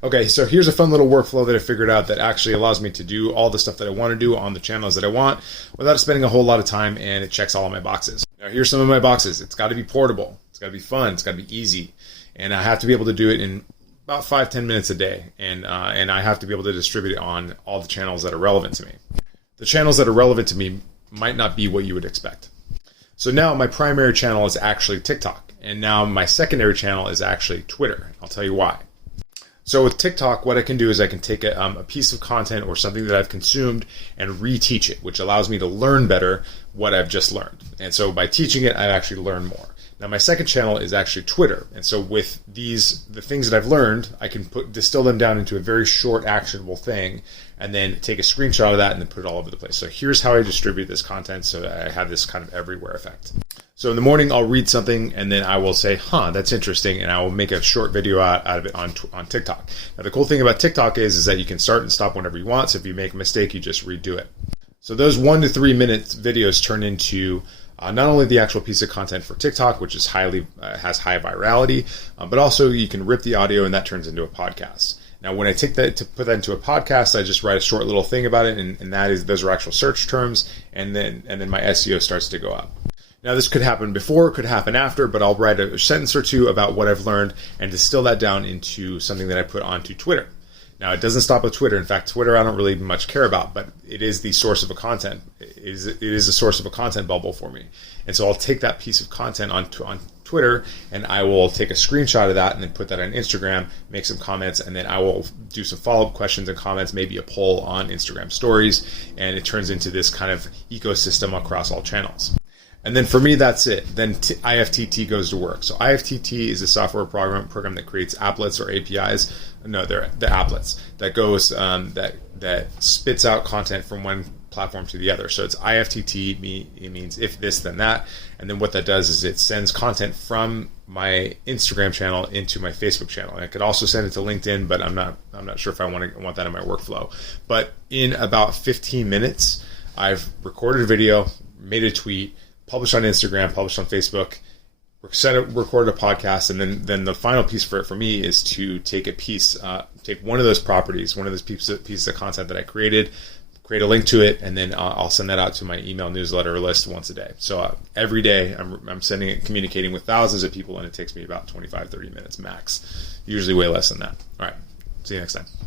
Okay, so here's a fun little workflow that I figured out that actually allows me to do all the stuff that I want to do on the channels that I want without spending a whole lot of time, and it checks all of my boxes. Now here's some of my boxes. It's got to be portable. It's got to be fun. It's got to be easy. And I have to be able to do it in about 5-10 minutes a day. And I have to be able to distribute it on all the channels that are relevant to me. The channels that are relevant to me might not be what you would expect. So now my primary channel is actually TikTok. And now my secondary channel is actually Twitter. I'll tell you why. So with TikTok, what I can do is I can take a piece of content or something that I've consumed and reteach it, which allows me to learn better what I've just learned. And so by teaching it, I actually learn more. Now my second channel is actually Twitter. And so with the things that I've learned, I can distill them down into a very short, actionable thing, and then take a screenshot of that and then put it all over the place. So here's how I distribute this content so that I have this kind of everywhere effect. So in the morning, I'll read something and then I will say, that's interesting. And I will make a short video out of it on TikTok. Now, the cool thing about TikTok is that you can start and stop whenever you want. So if you make a mistake, you just redo it. So those 1 to 3 minute videos turn into not only the actual piece of content for TikTok, which is has high virality, but also you can rip the audio and that turns into a podcast. Now, when I take that to put that into a podcast, I just write a short little thing about it, and those are actual search terms, and then my SEO starts to go up. Now, this could happen before, it could happen after, but I'll write a sentence or two about what I've learned and distill that down into something that I put onto Twitter. Now, it doesn't stop with Twitter. In fact, Twitter I don't really much care about, but it is the source of a content. It is a source of a content bubble for me. And so I'll take that piece of content on Twitter, and I will take a screenshot of that and then put that on Instagram, make some comments, and then I will do some follow-up questions and comments, maybe a poll on Instagram stories, and it turns into this kind of ecosystem across all channels. And then for me, that's it. Then IFTT goes to work. So IFTT is a software program that creates applets or APIs. No, they're the applets that goes that spits out content from one platform to the other. So it's IFTT. It means if this then that. And then what that does is it sends content from my Instagram channel into my Facebook channel. And I could also send it to LinkedIn, but I'm not sure if I want that in my workflow. But in about 15 minutes, I've recorded a video, made a tweet, published on Instagram, published on Facebook, recorded a podcast, and then the final piece for me is to take one of those properties, one of those pieces of content that I create a link to it, and then I'll send that out to my email newsletter list once a day. So every day I'm sending it, communicating with thousands of people, and it takes me about 25-30 minutes max, usually way less than that. All right, see you next time.